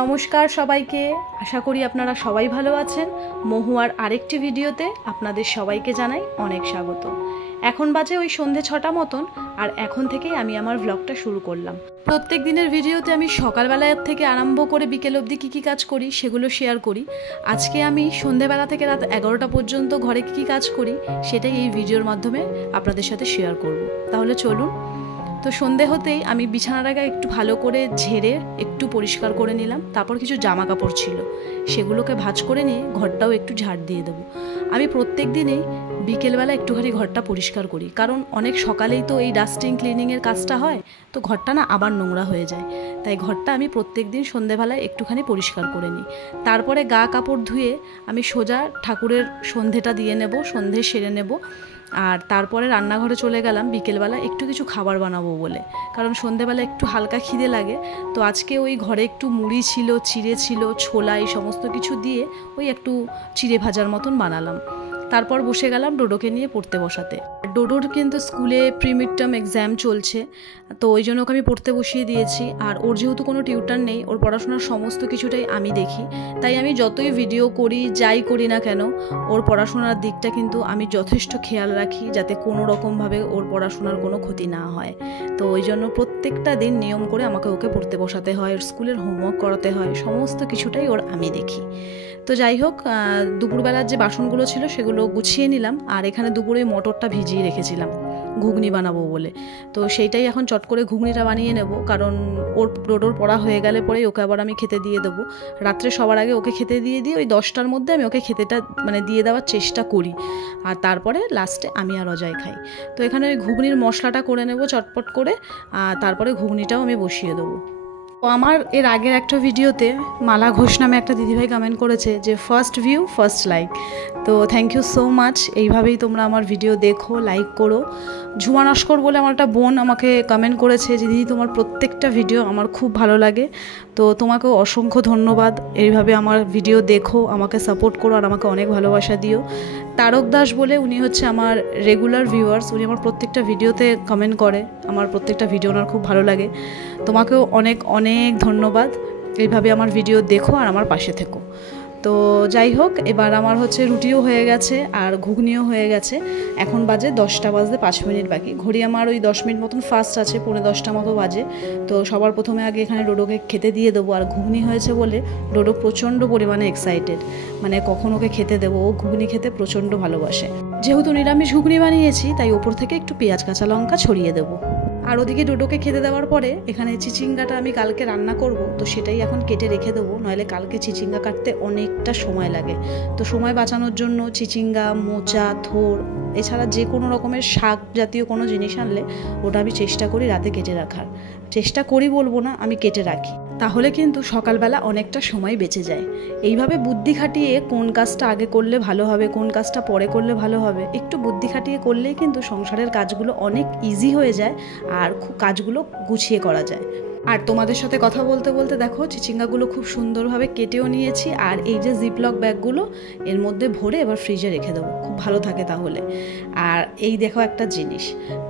নমস্কার সবাইকে, আশা করি আপনারা সবাই ভালো আছেন। মহুয়ার আরেকটি ভিডিওতে আপনাদের সবাইকে জানাই অনেক স্বাগত। এখন বাজে ওই সন্ধে 6টা মতন, আর এখন থেকেই আমি আমার ব্লগটা শুরু করলাম। প্রত্যেক দিনের ভিডিওতে আমি সকালবেলার থেকে আরম্ভ করে বিকেল অবধি কী কী কাজ করি সেগুলো শেয়ার করি। আজকে আমি সন্ধেবেলা থেকে রাত 11টা পর্যন্ত ঘরে কী কী কাজ করি সেটাই এই ভিডিওর মাধ্যমে আপনাদের সাথে শেয়ার করব। তাহলে চলুন। তো সন্ধে হতেই আমি বিছানাটাকে একটু ভালো করে ঝেড়ে একটু পরিষ্কার করে নিলাম। তারপর কিছু জামা কাপড় ছিল, সেগুলোকে ভাঁজ করে নিয়ে ঘরটাও একটু ঝাড় দিয়ে দেবো। আমি প্রত্যেক দিনেই বিকেলবেলা একটুখানি ঘরটা পরিষ্কার করি, কারণ অনেক সকালেই তো এই ডাস্টিং ক্লিনিংয়ের কাজটা হয়, তো ঘরটা না আবার নোংরা হয়ে যায়। তাই ঘরটা আমি প্রত্যেক দিন সন্ধেবেলায় একটুখানি পরিষ্কার করে নিই। তারপরে গা কাপড় ধুয়ে আমি সোজা ঠাকুরের সন্ধেটা দিয়ে নেব, সন্ধে সেরে নেব। আর তারপরে রান্নাঘরে চলে গেলাম বিকেলবেলা একটু কিছু খাবার বানাবো বলে, কারণ সন্ধেবেলা একটু হালকা খিদে লাগে। তো আজকে ওই ঘরে একটু মুড়ি ছিল, চিড়ে ছিল, ছোলা, এই সমস্ত কিছু দিয়ে ওই একটু চিড়ে ভাজার মতন বানালাম। তারপর বসে গেলাম ডোডোকে নিয়ে পড়তে বসাতে। ডোডোর কিন্তু স্কুলে প্রি মিড টার্ম এক্সাম চলছে, তো ওই জন্য ওকে আমি পড়তে বসিয়ে দিয়েছি। আর ওর যেহেতু কোনো টিউটার নেই, ওর পড়াশোনার সমস্ত কিছুটাই আমি দেখি। তাই আমি যতই ভিডিও করি, যাই করি না কেন, ওর পড়াশোনার দিকটা কিন্তু আমি যথেষ্ট খেয়াল রাখি, যাতে কোনো রকমভাবে ওর পড়াশোনার কোনো ক্ষতি না হয়। তো ওই জন্য প্রত্যেকটা দিন নিয়ম করে আমাকে ওকে পড়তে বসাতে হয়, ওর স্কুলের হোমওয়ার্ক করাতে হয়, সমস্ত কিছুটাই ওর আমি দেখি। তো যাই হোক, দুপুরবেলার যে বাসনগুলো ছিল সেগুলো গুছিয়ে নিলাম। আর এখানে দুপুরে মটরটা ভিজিয়ে রেখেছিলাম ঘুগনি বানাবো বলে, তো সেইটাই এখন চট করে ঘুগনিটা বানিয়ে নেব। কারণ ওর ডোডোর পড়া হয়ে গেলে পরে ওকে আবার আমি খেতে দিয়ে দেবো। রাত্রে সবার আগে ওকে খেতে দিয়ে ওই 10টার মধ্যে আমি ওকে খেতেটা দিয়ে দেওয়ার চেষ্টা করি, আর তারপরে লাস্টে আমি আর অজয় খাই। তো এখানে ওই ঘুগনির মশলাটা করে নেব চটপট করে, তারপরে ঘুগনিটাও আমি বসিয়ে দেবো। তো আমার এর আগের একটা ভিডিওতে মালা ঘোষ নামে একটা দিদিভাই কমেন্ট করেছে যে ফার্স্ট ভিউ ফার্স্ট লাইক। তো থ্যাংক ইউ সো মাচ। এইভাবেই তোমরা আমার ভিডিও দেখো, লাইক করো। ঝুমা নস্কর বলে আমার একটা বোন আমাকে কমেন্ট করেছে যে দিদি তোমার প্রত্যেকটা ভিডিও আমার খুব ভালো লাগে। তো তোমাকেও অসংখ্য ধন্যবাদ। এইভাবে আমার ভিডিও দেখো, আমাকে সাপোর্ট করো, আর আমাকে অনেক ভালোবাসা দিও। তারক দাস বলে উনি হচ্ছে আমার রেগুলার ভিউয়ার্স, উনি আমার প্রত্যেকটা ভিডিওতে কমেন্ট করে, আমার প্রত্যেকটা ভিডিও ওনার খুব ভালো লাগে। তোমাকেও অনেক অনেক ধন্যবাদ। এইভাবে আমার ভিডিও দেখো আর আমার পাশে থেকো। তো যাই হোক, এবার আমার হচ্ছে রুটিও হয়ে গেছে আর ঘুগনিও হয়ে গেছে। এখন বাজে 10টা বাজতে 5 মিনিট বাকি। ঘড়ি আমার ওই 10 মিনিট মতন ফাস্ট আছে, 9:45 মতো বাজে। তো সবার প্রথমে আগে এখানে ডোডোকে খেতে দিয়ে দেবো। আর ঘুগনি হয়েছে বলে ডোডো প্রচণ্ড পরিমাণে এক্সাইটেড, কখন ওকে খেতে দেবো। ও ঘুগনি খেতে প্রচণ্ড ভালোবাসে। যেহেতু নিরামিষ ঘুগনি বানিয়েছি, তাই ওপর থেকে একটু পেঁয়াজ কাঁচা লঙ্কা ছড়িয়ে দেবো। আর ওদিকে ডোডোকে খেতে দেওয়ার পরে এখানে চিচিঙ্গাটা আমি কালকে রান্না করব, তো সেটাই এখন কেটে রেখে দেবো, নইলে কালকে চিচিঙ্গা কাটতে অনেকটা সময় লাগে। তো সময় বাঁচানোর জন্য চিচিঙ্গা, মোচা, থোড়, এছাড়া যে কোনো রকমের শাক জাতীয় কোনো জিনিস আনলে ওটা আমি চেষ্টা করি রাতে কেটে রাখার। চেষ্টা করি বলবো না, আমি কেটে রাখি, তাহলে কিন্তু সকালবেলা অনেকটা সময় বেঁচে যায়। এইভাবে বুদ্ধি খাটিয়ে কোন কাজটা আগে করলে ভালো হবে, কোন কাজটা পরে করলে ভালো হবে, একটু বুদ্ধি খাটিয়ে করলেই কিন্তু সংসারের কাজগুলো অনেক ইজি হয়ে যায়, আর কাজগুলো গুছিয়ে করা যায়। আর তোমাদের সাথে কথা বলতে বলতে দেখো চিচিঙ্গাগুলো খুব সুন্দরভাবে কেটেও নিয়েছি। আর এই যে জিপলক ব্যাগগুলো, এর মধ্যে ভরে এবার ফ্রিজে রেখে দেবো, খুব ভালো থাকে তাহলে। আর এই দেখো একটা জিনিস,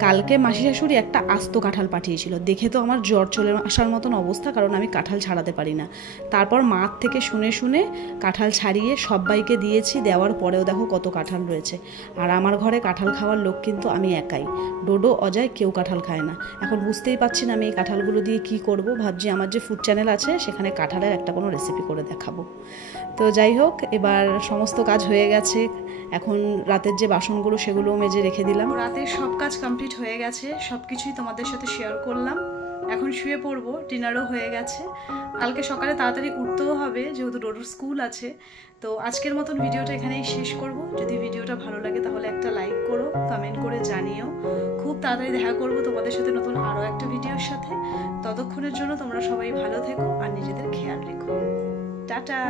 কালকে মাসি শাশুড়ি একটা আস্ত কাঁঠাল পাঠিয়েছিল, দেখে তো আমার জ্বর চলে আসার মতন অবস্থা, কারণ আমি কাঁঠাল ছাড়াতে পারি না। তারপর মার থেকে শুনে শুনে কাঁঠাল ছাড়িয়ে সবাইকে দিয়েছি, দেওয়ার পরেও দেখো কত কাঁঠাল রয়েছে। আর আমার ঘরে কাঁঠাল খাওয়ার লোক কিন্তু আমি একাই, ডোডো, অজয় কেউ কাঁঠাল খায় না। এখন বুঝতেই পারছি না আমি এই কাঁঠালগুলো দিয়ে কী করব। ভাবছি আমার যে ফুড চ্যানেল আছে সেখানে কাঁঠালের একটা কোনো রেসিপি করে দেখাবো। তো যাই হোক, এবার সমস্ত কাজ হয়ে গেছে। এখন রাতের যে বাসনগুলো সেগুলোও মেজে রেখে দিলাম। রাতের সব কাজ কমপ্লিট হয়ে গেছে, সব কিছুই তোমাদের সাথে শেয়ার করলাম। এখন শুয়ে পড়বো, ডিনারও হয়ে গেছে। কালকে সকালে তাড়াতাড়ি উঠতেও হবে, যেহেতু ডোডোর স্কুল আছে। তো আজকের মতন ভিডিওটা এখানেই শেষ করব। যদি ভিডিওটা ভালো লাগে তাহলে একটা লাইক করো, কমেন্ট করে জানিও। খুব তাড়াতাড়ি দেখা করবো তোমাদের সাথে নতুন আরও একটা ভিডিওর সাথে। ততক্ষণের জন্য তোমরা সবাই ভালো থেকো আর নিজেদের খেয়াল রেখো। টাটা।